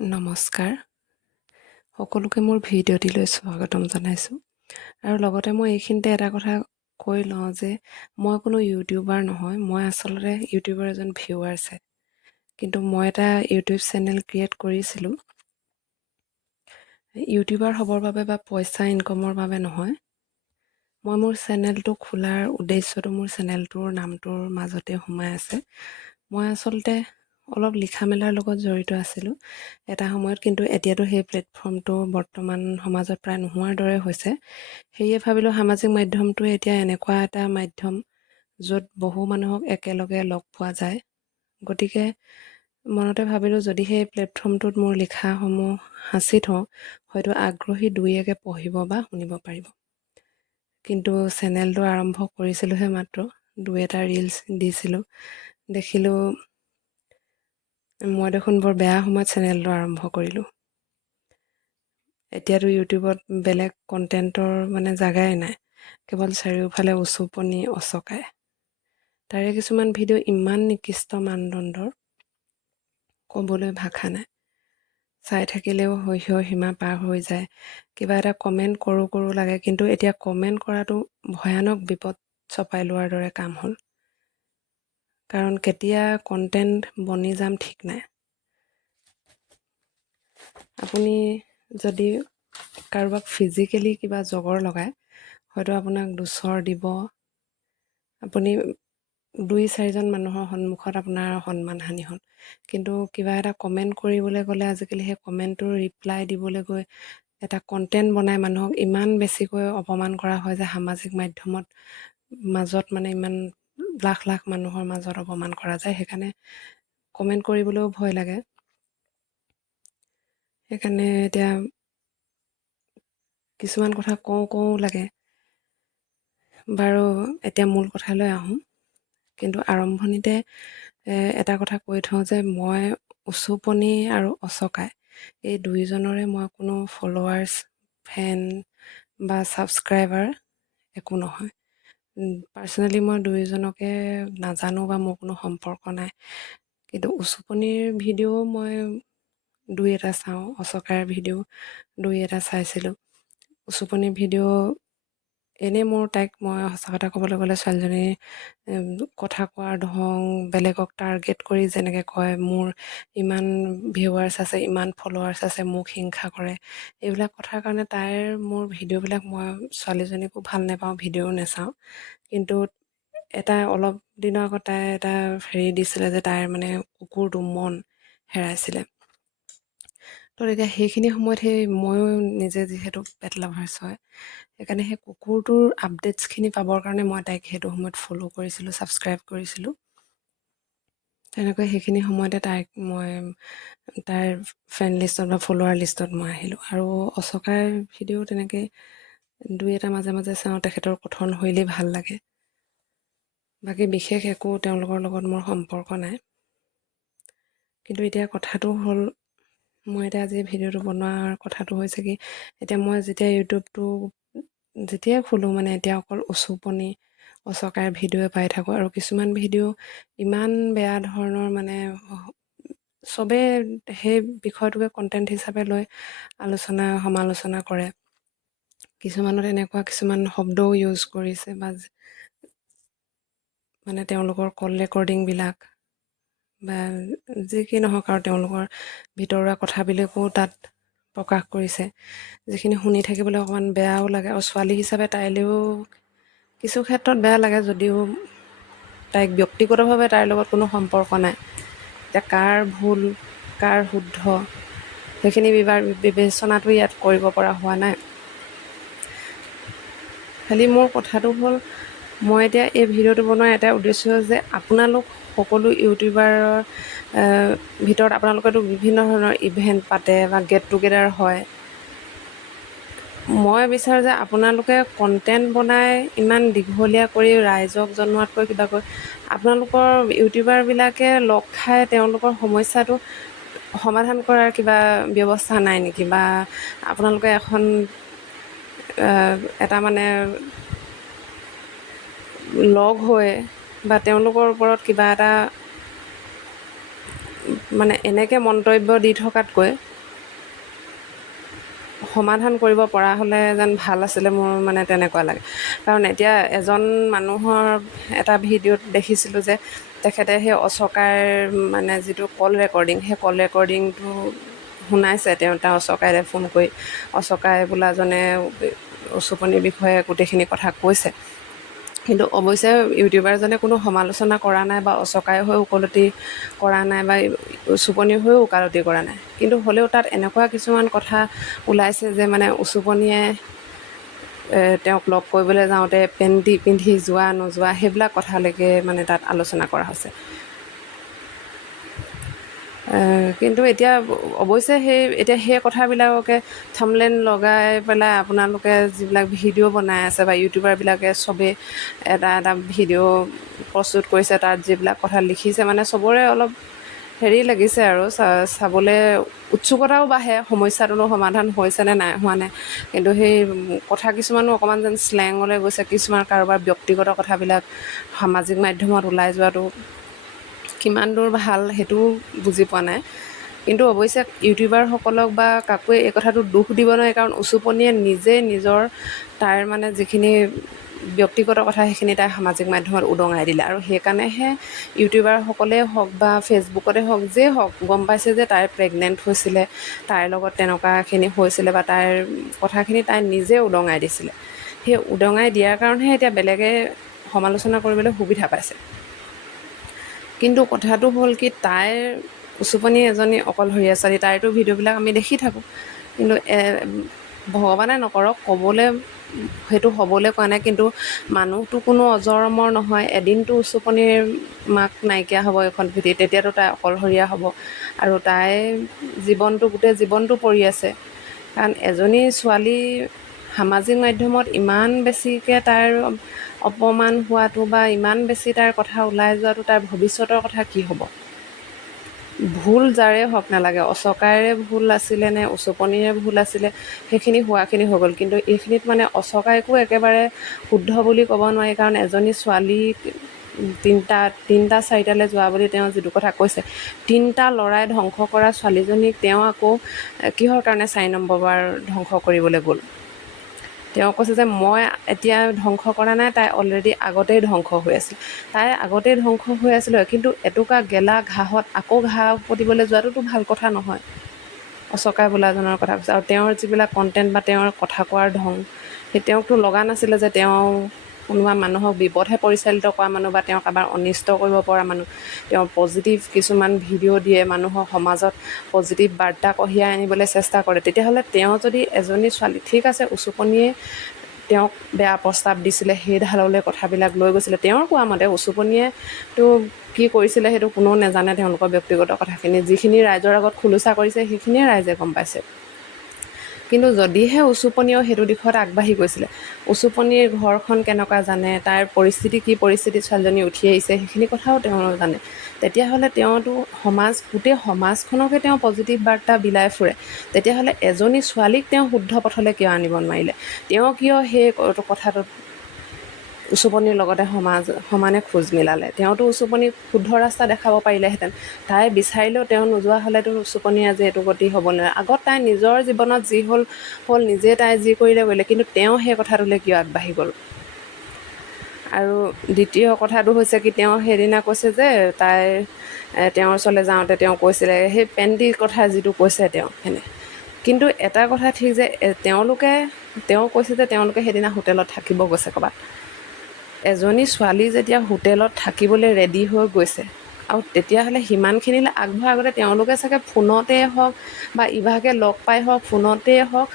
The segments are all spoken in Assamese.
নমস্কাৰ, সকলোকে মোৰ ভিডিঅ'টিলৈ স্বাগতম জনাইছোঁ। আৰু লগতে মই এইখিনিতে এটা কথা কৈ লওঁ যে মই কোনো ইউটিউবাৰ নহয়। মই আচলতে ইউটিউবৰ এজন ভিউৱাৰছে, কিন্তু মই এটা ইউটিউব চেনেল ক্ৰিয়েট কৰিছিলোঁ ইউটিউবাৰ হ'বৰ বাবে বা পইচা ইনকমৰ বাবে নহয়। মই মোৰ চেনেলটো খোলাৰ উদ্দেশ্যটো মোৰ চেনেলটোৰ নামটোৰ মাজতে সোমাই আছে। মই আচলতে অলপ লিখা মেলাৰ লগত জড়িত আছিলোঁ এটা সময়ত, কিন্তু এতিয়াতো সেই প্লেটফৰ্মটো বৰ্তমান সমাজত প্ৰায় নোহোৱাৰ দৰে হৈছে। সেয়ে ভাবিলোঁ সামাজিক মাধ্যমটোৱে এতিয়া এনেকুৱা এটা মাধ্যম য'ত বহু মানুহক একেলগে লগ পোৱা যায়। গতিকে মনতে ভাবিলোঁ যদি সেই প্লেটফৰ্মটোত মোৰ লিখাসমূহ সাঁচি থওঁ, হয়তো আগ্ৰহী দুই একে পঢ়িব বা শুনিব পাৰিব। কিন্তু চেনেলটো আৰম্ভ কৰিছিলোঁহে মাত্ৰ, দুই এটা ৰিলছ দিছিলোঁ, দেখিলোঁ মই দেখোন বৰ বেয়া সময়ত চেনেলটো আৰম্ভ কৰিলোঁ। এতিয়াতো ইউটিউবত বেলেগ কণ্টেণ্টৰ জাগাই নাই, কেৱল চাৰিওফালে উচুপনি অচকায়। তাৰে কিছুমান ভিডিঅ' ইমান নিকৃষ্ট মানদণ্ডৰ, ক'বলৈ ভাষা নাই। চাই থাকিলেও সহ্যৰ সীমা পাৰ হৈ যায়। কিবা এটা কমেণ্ট কৰোঁ লাগে, কিন্তু এতিয়া কমেণ্ট কৰাটো ভয়ানক বিপদ চপাই লোৱাৰ দৰে কাম হ'ল। কাৰণ কেতিয়া কণ্টেণ্ট বনি যাম ঠিক নাই। আপুনি যদি কাৰোবাক ফিজিকেলি কিবা জগৰ লগায়, হয়তো আপোনাক দুচৰ দিব, আপুনি 2-4জন মানুহৰ সন্মুখত আপোনাৰ সন্মানহানি হ'ল। কিন্তু কিবা এটা কমেণ্ট কৰিবলৈ গ'লে আজিকালি সেই কমেণ্টটোৰ ৰিপ্লাই দিবলৈ গৈ এটা কণ্টেণ্ট বনাই মানুহক ইমান বেছিকৈ অপমান কৰা হয় যে সামাজিক মাধ্যমত মাজত ইমান লাখ লাখ মানুহৰ মাজত অপমান কৰা যায়। সেইকাৰণে কমেণ্ট কৰিবলৈও ভয় লাগে। সেইকাৰণে এতিয়া কিছুমান কথা কওঁ লাগে। বাৰু এতিয়া মূল কথালৈ আহোঁ। কিন্তু আৰম্ভণিতে এটা কথা কৈ থওঁ যে মই উচুপনি আৰু অচকাই এই দুইজনৰে মই কোনো ফলোৱাৰ্ছ, ফেন বা ছাবস্ক্ৰাইবাৰ একো নহয়। পাৰ্চনেলি মই দুইজনকে নাজানো বা মোৰ কোনো সম্পৰ্ক নাই। কিন্তু উচুপনিৰ ভিডিঅ' মই দুই এটা চাওঁ, অচকাৰ ভিডিঅ' দুই এটা চাইছিলোঁ। উচুপনিৰ ভিডিঅ' এনেই তাইক মই সঁচা কথা ক'বলৈ গ'লে ছোৱালীজনীৰ কথা কোৱাৰ ধং, বেলেগক টাৰ্গেট কৰি যেনেকৈ কয় মোৰ ইমান ভিউৱাৰ্ছ আছে, ইমান ফলোৱাৰ্ছ আছে, মোক হিংসা কৰে, এইবিলাক কথাৰ কাৰণে তাইৰ মোৰ ভিডিঅ'বিলাক মই ছোৱালীজনীকো ভাল নাপাওঁ, ভিডিঅ'ও নাচাওঁ। কিন্তু এটা অলপ দিনৰ আগত তাই এটা হেৰি দিছিলে যে তাইৰ কুকুৰটো মন হেৰাইছিলে। তো তেতিয়া সেইখিনি সময়ত ময়ো নিজে যিহেতু পেট লাভাৰ্ছ হয়, সেইকাৰণে সেই কুকুৰটোৰ আপডেটছখিনি পাবৰ কাৰণে মই তাইক সেইটো সময়ত ফ'ল' কৰিছিলোঁ, ছাবস্ক্ৰাইব কৰিছিলোঁ। তেনেকৈ সেইখিনি সময়তে তাইক মই তাইৰ ফ্ৰেণ্ড লিষ্টত বা ফলোৱাৰ লিষ্টত মই আহিলোঁ। আৰু অচকাৰ ভিডিঅ' তেনেকৈ দুই এটা মাজে মাজে চাওঁ, তেখেতৰ কথনশৈলী ভাল লাগে। বাকী বিশেষ একো তেওঁলোকৰ লগত মোৰ সম্পৰ্ক নাই। কিন্তু এতিয়া কথাটো হ'ল, মই এতিয়া আজি ভিডিঅ'টো বনোৱাৰ কথাটো হৈছে কি, এতিয়া মই যেতিয়া ইউটিউবটো যেতিয়াই খোলোঁ এতিয়া অকল উচুপনি অচকাৰ ভিডিঅ'ই পাই থাকোঁ। আৰু কিছুমান ভিডিঅ' ইমান বেয়া ধৰণৰ চবেই সেই বিষয়টোকে কণ্টেণ্ট হিচাপে লৈ আলোচনা সমালোচনা কৰে। কিছুমানত এনেকুৱা কিছুমান শব্দও ইউজ কৰিছে বা তেওঁলোকৰ কল ৰেকৰ্ডিংবিলাক বা যি কি নহওক আৰু তেওঁলোকৰ ভিতৰুৱা কথাবিলাকো তাত প্ৰকাশ কৰিছে, যিখিনি শুনি থাকিবলৈ অকণমান বেয়াও লাগে। আৰু ছোৱালী হিচাপে তাইলৈও কিছু ক্ষেত্ৰত বেয়া লাগে, যদিও তাইক ব্যক্তিগতভাৱে তাইৰ লগত কোনো সম্পৰ্ক নাই। এতিয়া কাৰ ভুল কাৰ শুদ্ধ সেইখিনি বিবেচনাটো ইয়াত কৰিব পৰা হোৱা নাই। খালি মোৰ কথাটো হ'ল, মই এতিয়া এই ভিডিঅ'টো বনোৱাৰ এটা উদ্দেশ্য যে আপোনালোক সকলো ইউটিউবাৰৰ ভিতৰত আপোনালোকেতো বিভিন্ন ধৰণৰ ইভেণ্ট পাতে বা গেট টুগেডাৰ হয়। মই বিচাৰোঁ যে আপোনালোকে কণ্টেণ্ট বনাই ইমান দীঘলীয়া কৰি ৰাইজক জনোৱাতকৈ কিবা কৰি আপোনালোকৰ ইউটিউবাৰবিলাকে লগ খাই তেওঁলোকৰ সমস্যাটো সমাধান কৰাৰ কিবা ব্যৱস্থা নাই নেকি? বা আপোনালোকে এখন এটা লগ হৈ বা তেওঁলোকৰ ওপৰত কিবা এটা এনেকৈ মন্তব্য দি থকাতকৈ সমাধান কৰিব পৰা হ'লে যেন ভাল আছিলে, মোৰ মানে তেনেকুৱা লাগে। কাৰণ এতিয়া এজন মানুহৰ এটা ভিডিঅ'ত দেখিছিলোঁ যে তেখেতে সেই অচকাৰ মানে যিটো কল ৰেকৰ্ডিং, সেই কল ৰেকৰ্ডিংটো শুনাইছে তেওঁ অচকাইলৈ ফোন কৰি। অচকাই বোলাজনে উচুপনিৰ বিষয়ে গোটেইখিনি কথা কৈছে। কিন্তু অৱশ্যে ইউটিউবাৰজনে কোনো সমালোচনা কৰা নাই বা অচকাই হৈ ওকলতি কৰা নাই বা উচুপনিৰ হৈও ওকালতি কৰা নাই। কিন্তু হ'লেও তাত এনেকুৱা কিছুমান কথা ওলাইছে যে মানে উচুপনিয়ে তেওঁক লগ কৰিবলৈ যাওঁতে পেণ্টি পিন্ধি যোৱা নোযোৱা সেইবিলাক কথালৈকে মানে তাত আলোচনা কৰা হৈছে। কিন্তু এতিয়া অৱশ্যে সেই কথাবিলাককে থাম্বনেইল লগাই পেলাই আপোনালোকে যিবিলাক ভিডিঅ' বনাই আছে বা ইউটিউবাৰবিলাকে চবেই এটা ভিডিঅ' প্ৰস্তুত কৰিছে, তাত যিবিলাক কথা লিখিছে মানে চবৰে অলপ হেৰি লাগিছে আৰু চাবলৈ উৎসুকতাও বাঢ়ে, সমস্যাটোনো সমাধান হৈছেনে নাই হোৱা নাই। কিন্তু সেই কথা কিছুমানো অকণমান যেন শ্লেঙলৈ গৈছে, কিছুমান কাৰোবাৰ ব্যক্তিগত কথাবিলাক সামাজিক মাধ্যমত ওলাই যোৱাটো কিমান দূৰ ভাল সেইটোও বুজি পোৱা নাই। কিন্তু অৱশ্যে ইউটিউবাৰসকলক বা কাকোৱে এই কথাটো দুখ দিব নোৱাৰে, কাৰণ উচুপনিয়ে নিজে নিজৰ তাৰ মানে যিখিনি ব্যক্তিগত কথা সেইখিনি তাই সামাজিক মাধ্যমত উদঙাই দিলে। আৰু সেইকাৰণেহে ইউটিউবাৰসকলেই হওক বা ফেচবুকতে হওক যেই হওক গম পাইছে যে তাই প্ৰেগনেণ্ট হৈছিলে, তাইৰ লগত তেনেকুৱাখিনি হৈছিলে বা তাইৰ কথাখিনি তাই নিজে উদঙাই দিছিলে। সেই উদঙাই দিয়াৰ কাৰণেহে এতিয়া বেলেগে সমালোচনা কৰিবলৈ সুবিধা পাইছে। কিন্তু কথাটো হ'ল কি, তাইৰ উচুপনি এজনী অকলশৰীয়া ছোৱালী, তাইৰতো ভিডিঅ'বিলাক আমি দেখি থাকোঁ। কিন্তু ভগৱানে নকৰক, ক'বলৈ সেইটো হ'বলৈ কোৱা নাই, কিন্তু মানুহটো কোনো অজৰ অমৰ নহয়। এদিনটো উচুপনিৰ মাক নাইকিয়া হ'ব এখন পৃথিৱীত, তেতিয়াতো তাই অকলশৰীয়া হ'ব আৰু তাই গোটেই জীৱনটো পৰি আছে। কাৰণ এজনী ছোৱালী সামাজিক মাধ্যমত ইমান বেছিকৈ তাইৰ অপমান হোৱাটো বা ইমান বেছি তাইৰ কথা ওলাই যোৱাটো, তাইৰ ভৱিষ্যতৰ কথা কি হ'ব? ভুল যাৰে হওক নালাগে, অচকাইৰে ভুল আছিলে নে উচুপনিৰে ভুল আছিলে, সেইখিনি হোৱাখিনি হৈ গ'ল। কিন্তু এইখিনিত মানে অচকাইকো একেবাৰে শুদ্ধ বুলি ক'ব নোৱাৰি, কাৰণ এজনী ছোৱালী তিনিটা চাৰিটালৈ যোৱা বুলি তেওঁ যিটো কথা কৈছে, 3টা ল'ৰাই ধ্বংস কৰা ছোৱালীজনীক তেওঁ আকৌ কিহৰ কাৰণে 4 নম্বৰ বাৰ ধ্বংস কৰিবলৈ গ'ল? তেওঁ কৈছে যে মই এতিয়া ধ্বংস কৰা নাই, তাই অলৰেডি আগতেই ধ্বংস হৈ আছিল। তাই আগতেই ধ্বংস হৈ আছিলে, কিন্তু এটুকা গেলা ঘাঁহত আকৌ ঘাঁহ পুতিবলৈ যোৱাটোতো ভাল কথা নহয়। অচকাই বোলাজনৰ কথা কৈছে। আৰু তেওঁৰ যিবিলাক কণ্টেণ্ট বা তেওঁৰ কথা কোৱাৰ ধং, সেই তেওঁকতো লগা নাছিলে যে তেওঁ কোনোবা মানুহক বিপথে পৰিচালিত কৰা মানুহ বা তেওঁ কাৰোবাৰ অনিষ্ট কৰিব পৰা মানুহ। তেওঁ পজিটিভ কিছুমান ভিডিঅ' দিয়ে, মানুহৰ সমাজত পজিটিভ বাৰ্তা কঢ়িয়াই আনিবলৈ চেষ্টা কৰে। তেতিয়াহ'লে তেওঁ যদি এজনী ছোৱালী, ঠিক আছে উচুপনিয়ে তেওঁক বেয়া প্ৰস্তাৱ দিছিলে, সেই ঢাললৈ কথাবিলাক লৈ গৈছিলে, তেওঁৰ কোৱা মতে। উচুপনিয়েতো কি কৰিছিলে সেইটো কোনেও নাজানে, তেওঁলোকৰ ব্যক্তিগত কথাখিনি যিখিনি ৰাইজৰ আগত খোলোচা কৰিছে সেইখিনিয়ে ৰাইজে গম পাইছে। কিন্তু যদিহে উচুপনিয়েও সেইটো দিশত আগবাঢ়ি গৈছিলে, উচুপনিৰ ঘৰখন কেনেকুৱা জানে, তাইৰ পৰিস্থিতি কি পৰিস্থিতিত ছোৱালীজনী উঠি আহিছে সেইখিনি কথাও তেওঁ জানে, তেতিয়াহ'লে তেওঁতো গোটেই সমাজখনকে তেওঁ পজিটিভ বাৰ্তা বিলাই ফুৰে। তেতিয়াহ'লে এজনী ছোৱালীক তেওঁ শুদ্ধ পথলৈ কিয় আনিব নোৱাৰিলে? তেওঁ কিয় সেই কথাটোত উচুপনিৰ লগতে সমানে খোজ মিলালে? তেওঁতো উচুপনিক শুদ্ধ ৰাস্তা দেখাব পাৰিলেহেঁতেন। তাই বিচাৰিলেও তেওঁ নোযোৱা হ'লেতো উচুপনি আজি এইটো গতি হ'ব নোৱাৰে। আগত তাই নিজৰ জীৱনত যি হ'ল নিজে তাই যি কৰিলে, কিন্তু তেওঁ সেই কথাটোলৈ কিয় আগবাঢ়ি গ'ল? আৰু দ্বিতীয় কথাটো হৈছে কি, তেওঁ সেইদিনা কৈছে যে তেওঁৰ ওচৰলৈ যাওঁতে তেওঁ কৈছিলে সেই পেণ্টিৰ কথা যিটো কৈছে সেনে। কিন্তু এটা কথা ঠিক যে তেওঁ কৈছে যে তেওঁলোকে সেইদিনা হোটেলত থাকিব গৈছে ক'ৰবাত। এজনী ছোৱালী যেতিয়া হোটেলত থাকিবলৈ ৰেডি হৈ গৈছে, আৰু তেতিয়াহ'লে সিমানখিনিলৈ আগবঢ়াৰ আগতে তেওঁলোকে চাগে ফোনতে হওক বা ইভাগে লগ পাই হওক, ফোনতে হওক,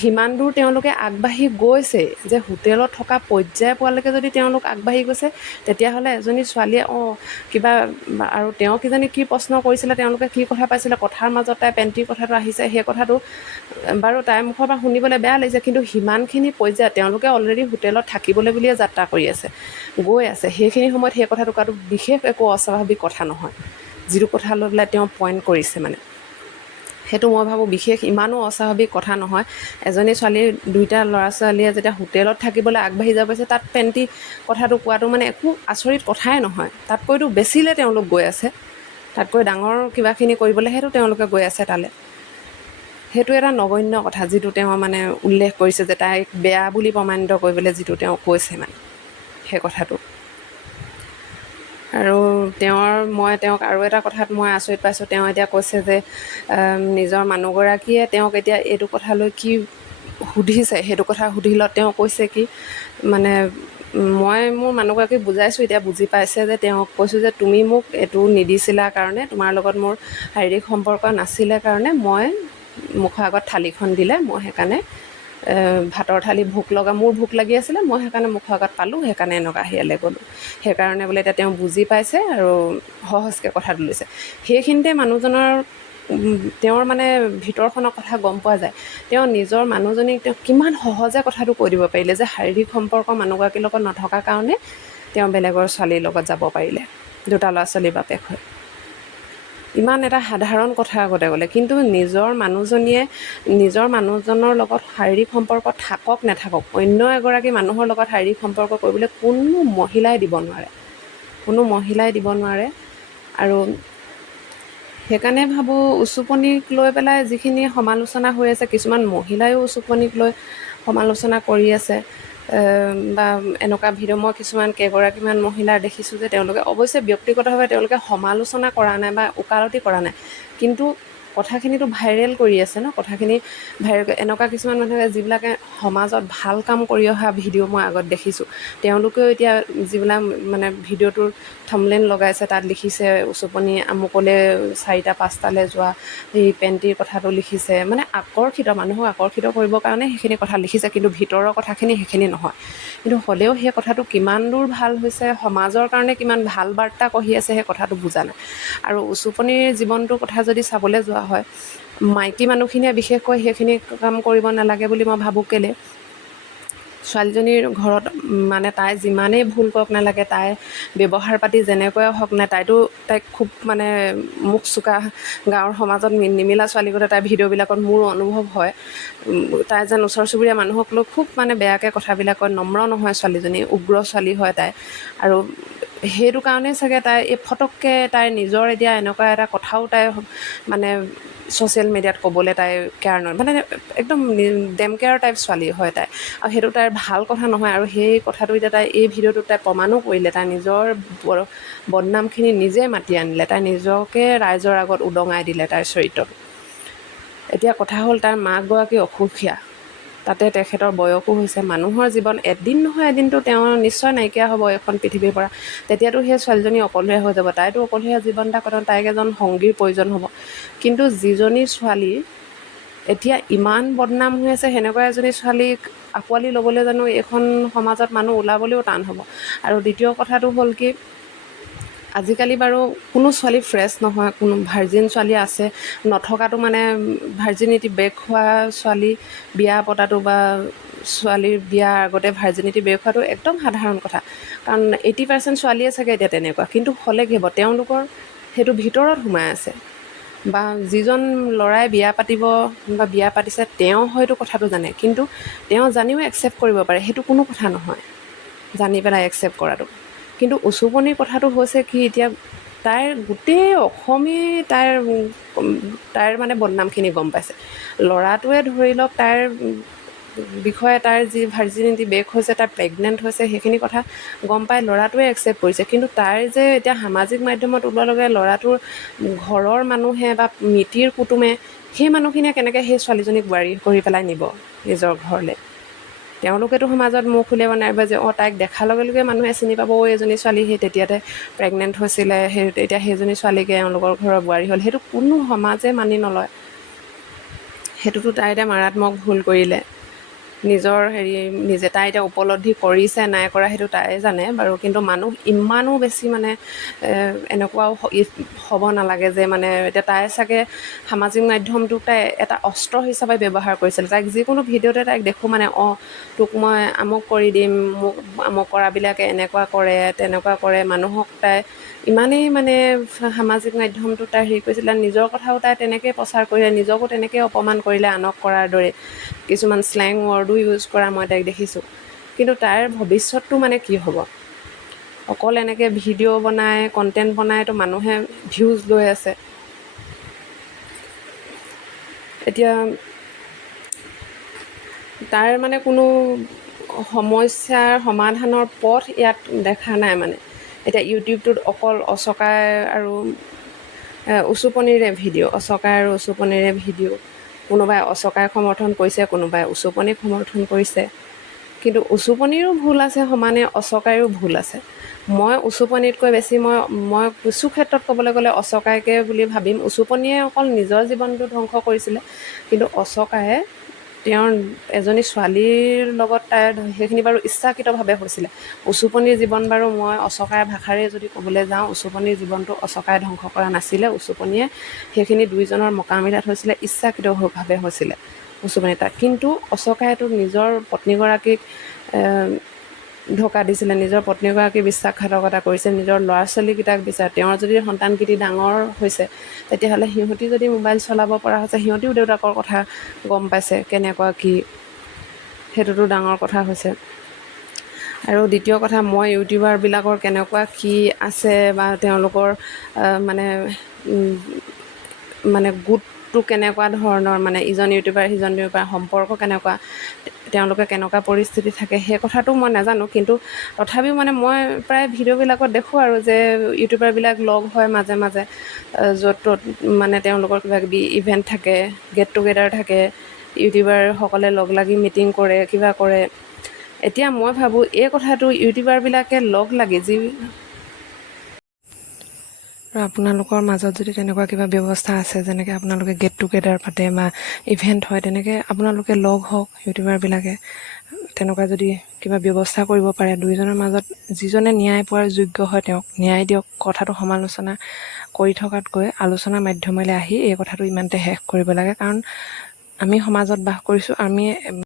সিমান দূৰ তেওঁলোকে আগবাঢ়ি গৈছে যে হোটেলত থকা পৰ্যায় পোৱালৈকে যদি তেওঁলোক আগবাঢ়ি গৈছে, তেতিয়াহ'লে এজনী ছোৱালীয়ে কিবা, আৰু তেওঁ কিজানি কি প্ৰশ্ন কৰিছিলে, তেওঁলোকে কি কথা পাইছিলে, কথাৰ মাজত তাই পেণ্টিৰ কথাটো আহিছে, সেই কথাটো বাৰু তাইৰ মুখৰ পৰা শুনিবলৈ বেয়া লাগিছে। কিন্তু সিমানখিনি পৰ্যায়ত তেওঁলোকে অলৰেডি হোটেলত থাকিবলৈ বুলিয়ে যাত্ৰা কৰি গৈ আছে, সেইখিনি সময়ত সেই কথাটো কোৱাটো বিশেষ একো অস্বাভাৱিক কথা নহয়। যিটো কথা লৈ পেলাই তেওঁ পইণ্ট কৰিছে মানে, সেইটো মই ভাবোঁ বিশেষ ইমানো অস্বাভাৱিক কথা নহয়। এজনী ছোৱালীৰ 2টা ল'ৰা ছোৱালীয়ে যেতিয়া হোটেলত থাকিবলৈ আগবাঢ়ি যাব পাৰিছে, তাত পেণ্টি কথাটো কোৱাটো মানে একো আচৰিত কথাই নহয়। তাতকৈতো বেছিলৈ তেওঁলোক গৈ আছে, তাতকৈ ডাঙৰ কিবাখিনি কৰিবলৈহেতো তেওঁলোকে গৈ আছে তালৈ। সেইটো এটা নগণ্য কথা, যিটো তেওঁ মানে উল্লেখ কৰিছে যে তাইক বেয়া বুলি প্ৰমাণিত কৰিবলৈ যিটো তেওঁ কৈছে মানে সেই কথাটো। আৰু মই তেওঁক আৰু এটা কথাত মই আচৰিত পাইছোঁ, তেওঁ এতিয়া কৈছে যে নিজৰ মানুহগৰাকীয়ে তেওঁক এতিয়া এইটো কথালৈ কি সুধিছে, সেইটো কথা সুধিলত তেওঁ কৈছে কি মানে মই মোৰ মানুহগৰাকীক বুজাইছোঁ, এতিয়া বুজি পাইছে যে তেওঁক কৈছোঁ যে তুমি মোক এইটো নিদিছিলা কাৰণে, তোমাৰ লগত মোৰ শাৰীৰিক সম্পৰ্ক নাছিলে কাৰণে মই মুখৰ আগত থালিখন দিলে মই সেইকাৰণে ভাতৰ থালি মোৰ ভোক লাগি আছিলে, মই সেইকাৰণে মুখৰ আগত পালোঁ, সেইকাৰণে এনেকুৱা হেৰিয়ালৈ গ'লোঁ। সেইকাৰণে বোলে এতিয়া তেওঁ বুজি পাইছে আৰু সহজকৈ কথাটো লৈছে। সেইখিনিতে মানুহজনৰ তেওঁৰ মানে ভিতৰখনৰ কথা গম পোৱা যায়। তেওঁ নিজৰ মানুহজনীক তেওঁ কিমান সহজে কথাটো কৈ দিব পাৰিলে যে শাৰীৰিক সম্পৰ্ক মানুহগৰাকীৰ লগত নথকাৰ কাৰণে তেওঁ বেলেগৰ ছোৱালীৰ লগত যাব পাৰিলে, 2টা ল'ৰা ছোৱালীৰ বাপেক হয়। ইমান এটা সাধাৰণ কথা আগতে গ'লে, কিন্তু নিজৰ মানুহজনৰ লগত শাৰীৰিক সম্পৰ্ক থাকক নাথাকক, অন্য এগৰাকী মানুহৰ লগত শাৰীৰিক সম্পৰ্ক কৰিবলৈ কোনো মহিলাই দিব নোৱাৰে। আৰু সেইকাৰণে ভাবোঁ উচুপনিক লৈ পেলাই যিখিনি সমালোচনা হৈ আছে, কিছুমান মহিলায়ো উচুপনিক লৈ সমালোচনা কৰি আছে বা এনেকুৱা ভিডিঅ' মই কিছুমান কেইগৰাকীমান মহিলাৰ দেখিছোঁ যে তেওঁলোকে অৱশ্যে ব্যক্তিগতভাৱে তেওঁলোকে সমালোচনা কৰা নাই বা ওকালতি কৰা নাই, কিন্তু কথাখিনিতো ভাইৰেল কৰি আছে ন, কথাখিনি ভাইৰেল। এনেকুৱা কিছুমান মানুহে যিবিলাকে সমাজত ভাল কাম কৰি অহা ভিডিঅ' মই আগত দেখিছোঁ, তেওঁলোকেও এতিয়া যিবিলাক মানে ভিডিঅ'টোৰ থাম্বনেইল লগাইছে, তাত লিখিছে উচুপনি আমুকলৈ 4টা 5টালৈ যোৱা, সেই পেণ্টিৰ কথাটো লিখিছে, মানে মানুহক আকৰ্ষিত কৰিবৰ কাৰণে সেইখিনি কথা লিখিছে, কিন্তু ভিতৰৰ কথাখিনি সেইখিনি নহয়। কিন্তু হ'লেও সেই কথাটো কিমান দূৰ ভাল হৈছে, সমাজৰ কাৰণে কিমান ভাল বাৰ্তা কঢ়ি আছে, সেই কথাটো বুজা নাই। আৰু উচুপনিৰ জীৱনটোৰ কথা যদি চাবলৈ যোৱা হয়, মাইকী মানুহখিনিয়ে বিশেষকৈ সেইখিনি কাম কৰিব নালাগে বুলি মই ভাবোঁ। কেলে ছোৱালীজনীৰ ঘৰত মানে তাই যিমানেই ভুল কৰক নালাগে, তাই ব্যৱহাৰ পাতি যেনেকুৱাই হওক নাই, তাইক খুব মানে মুখ চোকা গাঁৱৰ সমাজত নিমিলা ছোৱালীগতে তাইৰ ভিডিঅ'বিলাকত মোৰ অনুভৱ হয়। তাই যেন ওচৰ চুবুৰীয়া মানুহক লৈ খুব মানে বেয়াকৈ কথাবিলাক কয়, নম্ৰ নহয় ছোৱালীজনী, উগ্ৰ ছোৱালী হয় তাই। আৰু সেইটো কাৰণেই চাগে তাই এই ফটককৈ তাইৰ নিজৰ এতিয়া এনেকুৱা এটা কথাও তাই মানে ছ'চিয়েল মিডিয়াত ক'বলৈ তাই কেয়াৰ নকৰে, মানে একদম ডেম কেয়াৰ টাইপ ছোৱালী হয় তাই। আৰু সেইটো তাইৰ ভাল কথা নহয়। আৰু সেই কথাটো এতিয়া তাই এই ভিডিঅ'টোত তাই প্ৰমাণো কৰিলে, তাই নিজৰ বদনামখিনি নিজে মাতি আনিলে, তাই নিজকে ৰাইজৰ আগত উদঙাই দিলে তাইৰ চৰিত্ৰটো। এতিয়া কথা হ'ল তাইৰ মাকগৰাকী অসুখীয়া, তাতে তেখেতৰ বয়সো হৈছে। মানুহৰ জীৱন এদিন নহয় এদিনতো তেওঁ নিশ্চয় নাইকিয়া হ'ব এখন পৃথিৱীৰ পৰা, তেতিয়াতো সেই ছোৱালীজনী অকলশৰীয়া হৈ যাব, তাইতো অকলশৰীয়া জীৱন এটা কথা, তাইক এজন সংগীৰ প্ৰয়োজন হ'ব। কিন্তু যিজনী ছোৱালী এতিয়া ইমান বদনাম হৈ আছে, সেনেকুৱা এজনী ছোৱালীক আঁকোৱালি ল'বলৈ জানো এইখন সমাজত মানুহ ওলাবলৈও টান হ'ব। আৰু দ্বিতীয় কথাটো হ'ল কি, আজিকালি বাৰু কোনো ছোৱালী ফ্ৰেছ নহয়, কোনো ভাৰ্জিন ছোৱালী আছে, নথকাটো মানে ভাৰ্জিনিটি ব্ৰেক হোৱা ছোৱালী বিয়া পতাটো বা ছোৱালীৰ বিয়াৰ আগতে ভাৰ্জিনিটি ব্ৰেক হোৱাটো একদম সাধাৰণ কথা। কাৰণ 80% ছোৱালীয়ে চাগে এতিয়া তেনেকুৱা, কিন্তু হ'লে কি হ'ব, তেওঁলোকৰ সেইটো ভিতৰত সোমাই আছে। বা যিজন ল'ৰাই বিয়া পাতিব বা বিয়া পাতিছে, তেওঁ হয়তো কথাটো জানে, কিন্তু তেওঁ জানিও একচেপ্ট কৰিব পাৰে, সেইটো কোনো কথা নহয় জানি পেলাই একচেপ্ট কৰাটো। কিন্তু উচুপনিৰ কথাটো হৈছে কি, এতিয়া তাইৰ গোটেই অসমেই তাইৰ মানে বদনামখিনি গম পাইছে। ল'ৰাটোৱে ধৰি লওক তাইৰ বিষয়ে, তাইৰ যি ভাৰ্জিনিটি ব্ৰেক হৈছে, তাই প্ৰেগনেণ্ট হৈছে, সেইখিনি কথা গম পাই ল'ৰাটোৱে একচেপ্ট কৰিছে। কিন্তু তাইৰ যে এতিয়া সামাজিক মাধ্যমত ওলোৱাৰ লগে ল'ৰাটোৰ ঘৰৰ মানুহে বা মিতিৰ কুটুমে, সেই মানুহখিনিয়ে কেনেকৈ সেই ছোৱালীজনীক বোৱাৰী কৰি পেলাই নিব নিজৰ ঘৰলৈ। তেওঁলোকেতো সমাজত মুখ উলিয়াব নোৱাৰিব যে তাইক দেখাৰ লগে লগে মানুহে চিনি পাব, এজনী ছোৱালী সেই তেতিয়াতে প্ৰেগনেণ্ট হৈছিলে, এতিয়া সেইজনী ছোৱালীকে এওঁলোকৰ ঘৰৰ বোৱাৰী হ'ল। সেইটো কোনো সমাজে মানি নলয়। সেইটোতো তাই এতিয়া মাৰাত্মক ভুল কৰিলে, নিজৰ নিজে তাই এতিয়া উপলব্ধি কৰিছে নাই কৰা সেইটো তাই জানে বাৰু। কিন্তু মানুহ ইমানো বেছি মানে এনেকুৱাও হ'ব নালাগে যে মানে এতিয়া তাই চাগে সামাজিক মাধ্যমটোক তাই এটা অস্ত্ৰ হিচাপে ব্যৱহাৰ কৰিছিল। তাইক যিকোনো ভিডিঅ'তে তাইক দেখোঁ মানে তোক মই আমুক কৰি দিম, মোক আমুক কৰাবিলাকে এনেকুৱা কৰে তেনেকুৱা কৰে, মানুহক তাই ইমানেই মানে সামাজিক মাধ্যমটোত তাই হেৰি কৰিছিলে, নিজৰ কথাও তাই তেনেকৈ প্ৰচাৰ কৰিলে, নিজকো তেনেকৈ অপমান কৰিলে আনক কৰাৰ দৰে। কিছুমান শ্লেং ৱৰ্ডো ইউজ কৰা মই তাইক দেখিছোঁ। কিন্তু তাইৰ ভৱিষ্যতটো মানে কি হ'ব? অকল এনেকৈ ভিডিঅ' বনাই কণ্টেণ্ট বনাইতো মানুহে ভিউজ লৈ আছে। এতিয়া তাৰ মানে কোনো সমস্যাৰ সমাধানৰ পথ ইয়াত দেখা নাই মানে। এতিয়া ইউটিউবটোত অকল অচকাই আৰু উচুপনিৰে ভিডিঅ', অচকাই আৰু উচুপনিৰে ভিডিঅ'। কোনোবাই অচকাই সমৰ্থন কৰিছে, কোনোবাই উচুপনিক সমৰ্থন কৰিছে। কিন্তু উচুপনিৰো ভুল আছে, সমানে অচকাইৰো ভুল আছে। মই উচুপনিতকৈ বেছি মই কিছু ক্ষেত্ৰত ক'বলৈ গ'লে অচকাইকে বুলি ভাবিম। উচুপনিয়ে অকল নিজৰ জীৱনটো ধ্বংস কৰিছিলে, কিন্তু অচকায়ে তেওঁৰ এজনী ছোৱালীৰ লগত তাইৰ সেইখিনি বাৰু ইচ্ছাকৃতভাৱে হৈছিলে। উচুপনিৰ জীৱন বাৰু মই অচকাই ভাষাৰে যদি ক'বলৈ যাওঁ, উচুপনিৰ জীৱনটো অচকাই ধ্বংস কৰা নাছিলে। উচুপনিয়ে সেইখিনি দুইজনৰ মোকামিলাত হৈছিলে, ইচ্ছাকৃতভাৱে হৈছিলে উচুপনি তাত। কিন্তু অচকায়েতো নিজৰ পত্নীগৰাকীক ধোকা দিছিলে, নিজৰ পত্নীগৰাকীক বিশ্বাসঘাতকতা কৰিছে, নিজৰ ল'ৰা ছোৱালীকেইটাক বিচাৰে। তেওঁৰ যদি সন্তানকেইটি ডাঙৰ হৈছে, তেতিয়াহ'লে সিহঁতি যদি মোবাইল চলাব পৰা হৈছে, সিহঁতিও দেউতাকৰ কথা গম পাইছে কেনেকুৱা কি, সেইটোতো ডাঙৰ কথা হৈছে। আৰু দ্বিতীয় কথা, মই ইউটিউবাৰবিলাকৰ কেনেকুৱা কি আছে বা তেওঁলোকৰ মানে গোটটো কেনেকুৱা ধৰণৰ, মানে ইজন ইউটিউবাৰ সিজন ইউটিউবাৰ সম্পৰ্ক কেনেকুৱা, তেওঁলোকে কেনেকুৱা পৰিস্থিতি থাকে, সেই কথাটো মই নাজানো। কিন্তু তথাপিও মানে মই প্ৰায় ভিডিঅ'বিলাকত দেখোঁ আৰু যে ইউটিউবাৰবিলাক লগ হয় মাজে মাজে, য'ত ত'ত মানে তেওঁলোকৰ কিবাকিবি ইভেণ্ট থাকে, গেট টুগেডাৰ থাকে, ইউটিউবাৰসকলে লগ লাগি মিটিং কৰে, কিবা কৰে। এতিয়া মই ভাবোঁ এই কথাটো ইউটিউবাৰবিলাকে লগ লাগি আৰু আপোনালোকৰ মাজত যদি তেনেকুৱা কিবা ব্যৱস্থা আছে, যেনেকৈ আপোনালোকে গেট টুগেডাৰ পাতে বা ইভেণ্ট হয়, তেনেকৈ আপোনালোকে লগ হওক ইউটিউবাৰবিলাকে। তেনেকুৱা যদি কিবা ব্যৱস্থা কৰিব পাৰে, দুয়োজনৰ মাজত যিজনে ন্যায় পোৱাৰ যোগ্য হয় তেওঁক ন্যায় দিয়ক। কথাটো সমালোচনা কৰি থকাতকৈ আলোচনাৰ মাধ্যমেৰে আহি এই কথাটো ইমানতে শেষ কৰিব লাগে। কাৰণ আমি সমাজত বাস কৰিছোঁ, আমি